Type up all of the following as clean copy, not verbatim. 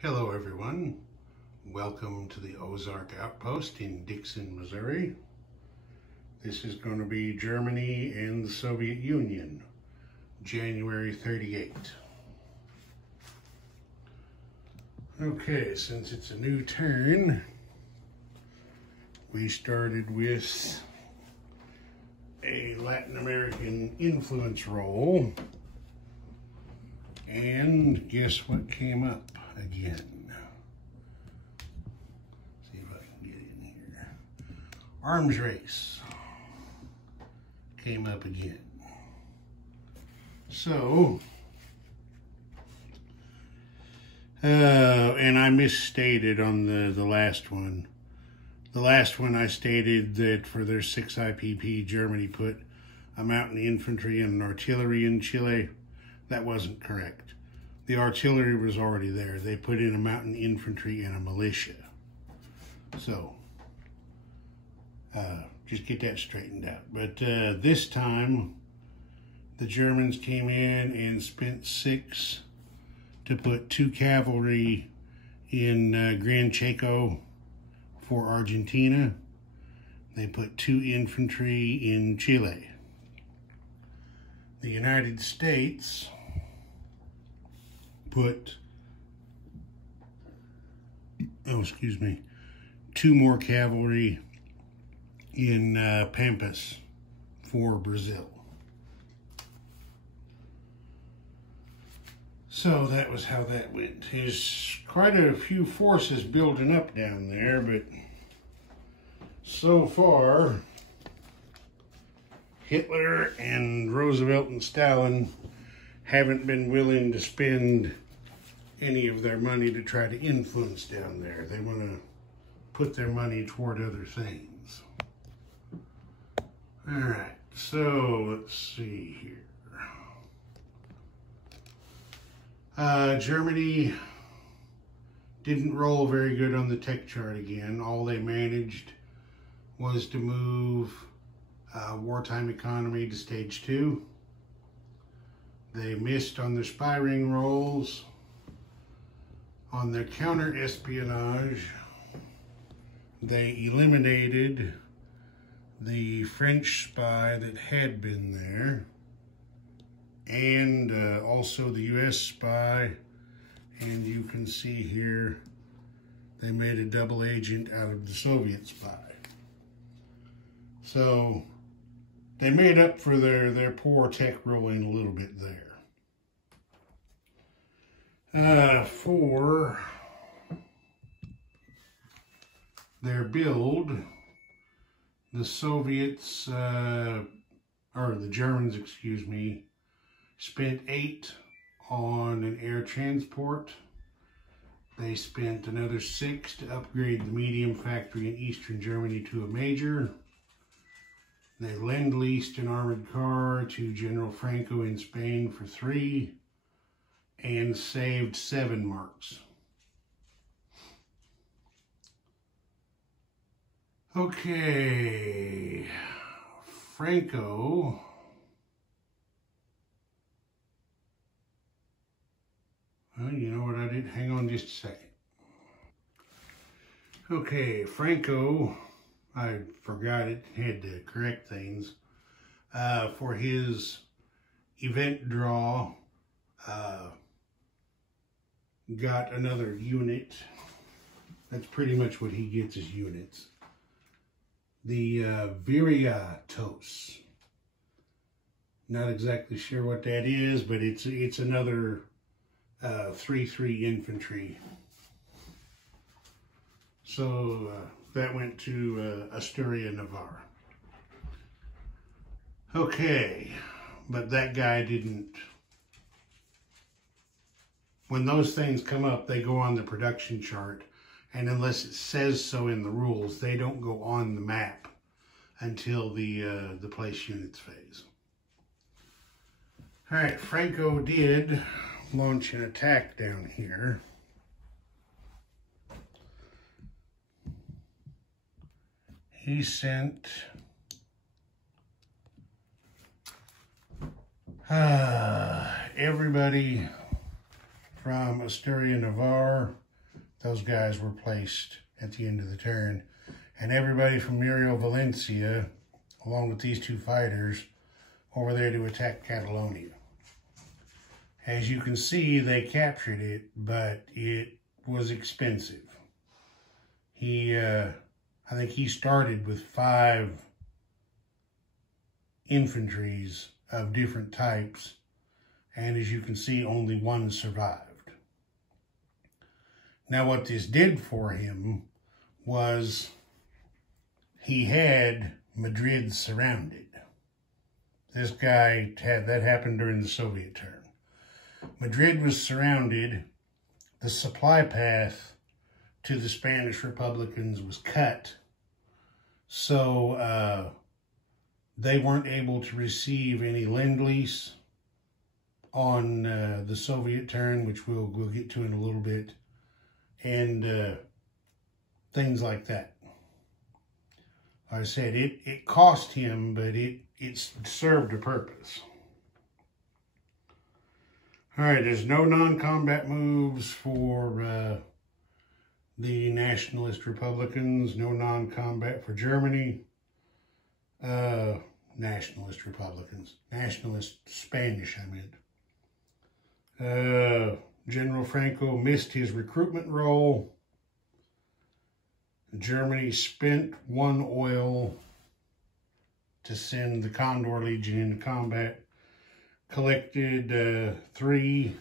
Hello everyone, welcome to the Ozark Outpost in Dixon, Missouri. This is going to be Germany and the Soviet Union, January 38. Okay, since it's a new turn, we started with a Latin American influence roll, and guess what came up again? See if I can get in here. Arms race came up again. So, and I misstated on the last one. The last one I stated that for their 6 IPP, Germany put a mountain infantry and an artillery in Chile. That wasn't correct. The artillery was already there. They put in a mountain infantry and a militia. So, just get that straightened out. But this time, the Germans came in and spent 6 to put 2 cavalry in Gran Chaco for Argentina. They put 2 infantry in Chile. The United States put, 2 more cavalry in Pampas for Brazil. So that was how that went. There's quite a few forces building up down there, but so far, Hitler and Roosevelt and Stalin haven't been willing to spend any of their money to try to influence down there. They want to put their money toward other things. All right, so let's see here. Germany didn't roll very good on the tech chart again. All they managed was to move wartime economy to stage 2. They missed on their spy ring rolls. On their counter-espionage, they eliminated the French spy that had been there, and also the US spy. And you can see here, they made a double agent out of the Soviet spy. So they made up for their poor tech rolling a little bit there. For their build, the Soviets, or the Germans, excuse me, spent 8 on an air transport. They spent another 6 to upgrade the medium factory in Eastern Germany to a major. They lend-leased an armored car to General Franco in Spain for 3 and saved 7 marks. Okay, Franco well, you know what I did? Hang on just a second. Okay, Franco, I forgot it, had to correct things. For his event draw, got another unit. That's pretty much what he gets as units. The Viriatos. Not exactly sure what that is, but it's another 3-3 infantry. So that went to Asturia, Navarre. Okay, but that guy didn't. When those things come up, they go on the production chart, and unless it says so in the rules, they don't go on the map until the place units phase. All right, Franco did launch an attack down here. He sent everybody from Asturia, Navarre those guys were placed at the end of the turn. And everybody from Muriel Valencia, along with these 2 fighters, over there to attack Catalonia. As you can see, they captured it, but it was expensive. I think he started with 5 infantries of different types, and as you can see, only 1 survived. Now, what this did for him was he had Madrid surrounded. This guy that happened during the Soviet turn. Madrid was surrounded. The supply path to the Spanish Republicans was cut. So they weren't able to receive any lend-lease on the Soviet turn, which we'll get to in a little bit, and things like that. Like I said, it cost him, but it served a purpose. All right, there's no non-combat moves for the Nationalist Republicans, no non-combat for Germany. Nationalist Republicans, Nationalist Spanish, I meant. General Franco missed his recruitment role. Germany spent 1 oil to send the Condor Legion into combat. Collected 3.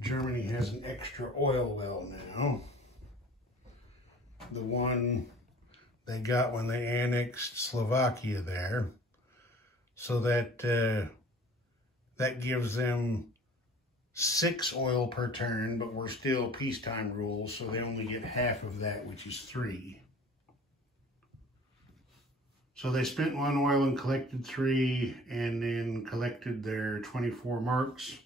Germany has an extra oil well now. The one they got when they annexed Slovakia there. So that that gives them 6 oil per turn, but we're still peacetime rules, so they only get half of that, which is 3. So they spent 1 oil and collected 3, and then collected their 24 marks.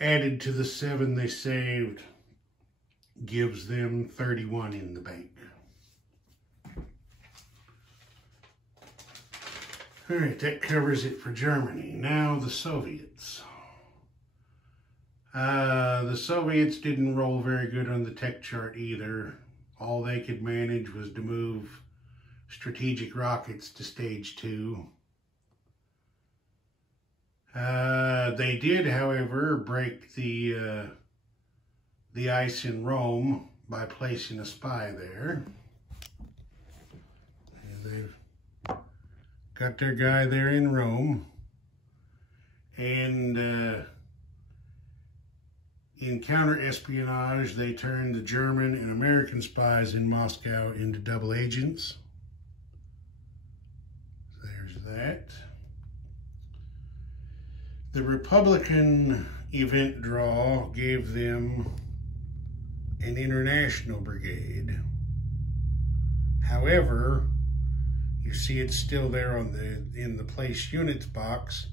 Added to the 7 they saved, gives them 31 in the bank. All right, that covers it for Germany. Now the Soviets. The Soviets didn't roll very good on the tech chart either. All they could manage was to move strategic rockets to stage 2. They did, however, break the ice in Rome by placing a spy there. And they've got their guy there in Rome. And in counter-espionage, they turned the German and American spies in Moscow into double agents. There's that. The Republican event draw gave them an international brigade. However, you see it's still there on in the place units box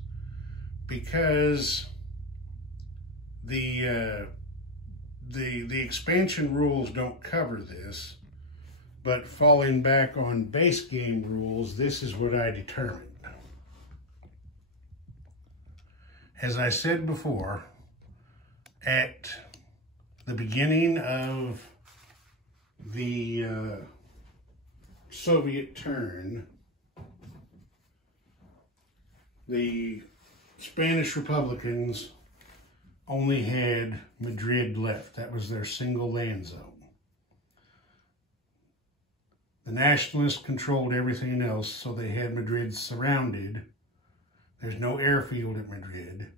because the expansion rules don't cover this, but falling back on base game rules, this is what I determined. As I said before, at the beginning of the Soviet turn, the Spanish Republicans only had Madrid left. That was their single land zone. The Nationalists controlled everything else, so they had Madrid surrounded. There's no airfield at Madrid.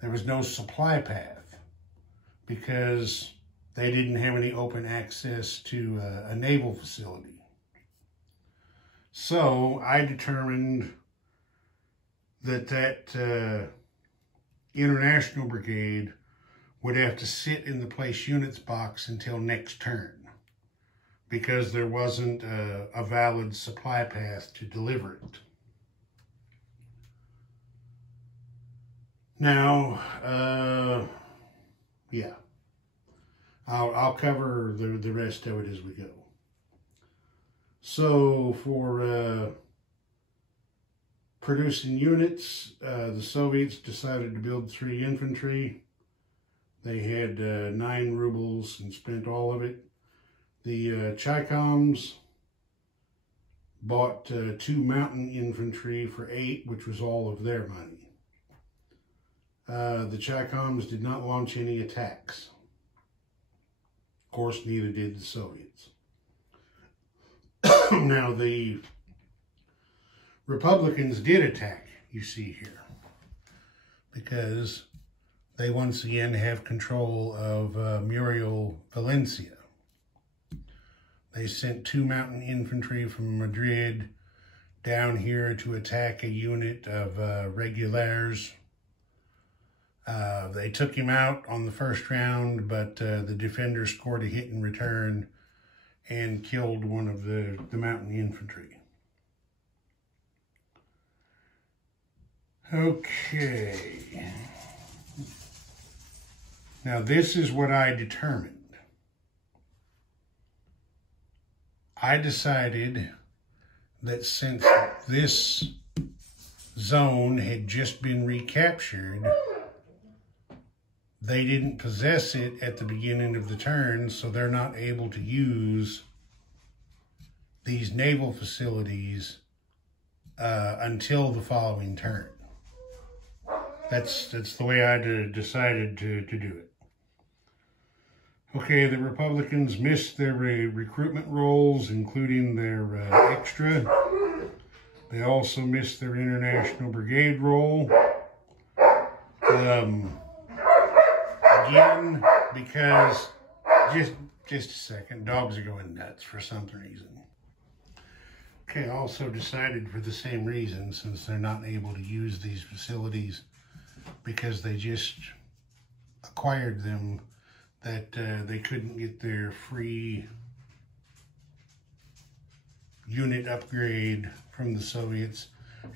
There was no supply path because they didn't have any open access to a naval facility. So I determined that international brigade would have to sit in the place units box until next turn because there wasn't a valid supply path to deliver it. Now, yeah, I'll cover the rest of it as we go. So for producing units, the Soviets decided to build 3 infantry. They had 9 rubles and spent all of it. The Chaicoms bought 2 mountain infantry for 8, which was all of their money. The Chaicoms did not launch any attacks. Of course, neither did the Soviets. Now, the Republicans did attack, you see here, because they once again have control of Muriel Valencia. They sent 2 mountain infantry from Madrid down here to attack a unit of regulars. They took him out on the first round, but the defender scored a hit in return and killed one of the mountain infantry. Okay. Now this is what I determined. I decided that since this zone had just been recaptured, they didn't possess it at the beginning of the turn, so they're not able to use these naval facilities until the following turn. That's the way I decided to do it. Okay, the Republicans missed their recruitment rolls, including their extra. They also missed their international brigade roll. Again, because, just a second, dogs are going nuts for some reason. Okay, I also decided for the same reason, since they're not able to use these facilities because they just acquired them, that they couldn't get their free unit upgrade from the Soviets,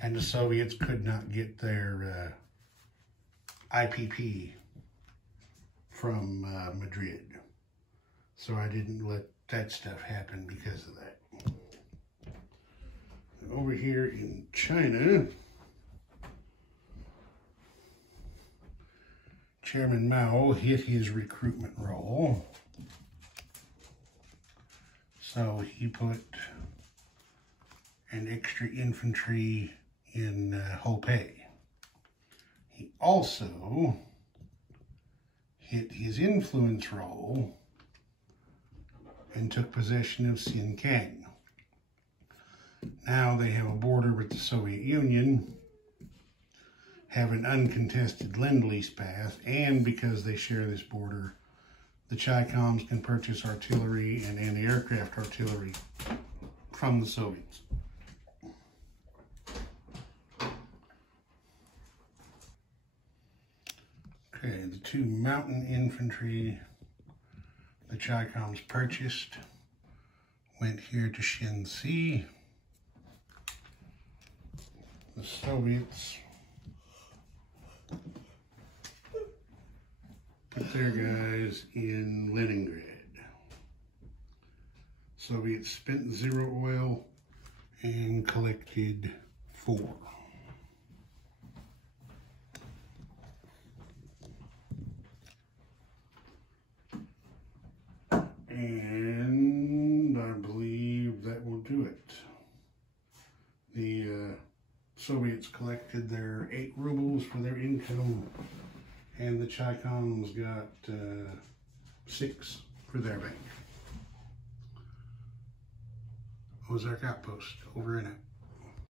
and the Soviets could not get their IPP from Madrid. So I didn't let that stuff happen because of that. Over here in China, Chairman Mao hit his recruitment roll. So he put an extra infantry in Hopei. He also hit his influence roll and took possession of Xinjiang. Now they have a border with the Soviet Union, have an uncontested Lend-Lease path, and because they share this border, the Chaicoms can purchase artillery and anti-aircraft artillery from the Soviets. Okay, the 2 mountain infantry the Chaicoms purchased went here to Shenxi. The Soviets put their guys in Leningrad. Soviets spent 0 oil and collected 4. And I believe that will do it. The Soviets collected their 8 rubles for their income, and the Chaicoms got 6 for their bank. Ozark Outpost, over and out.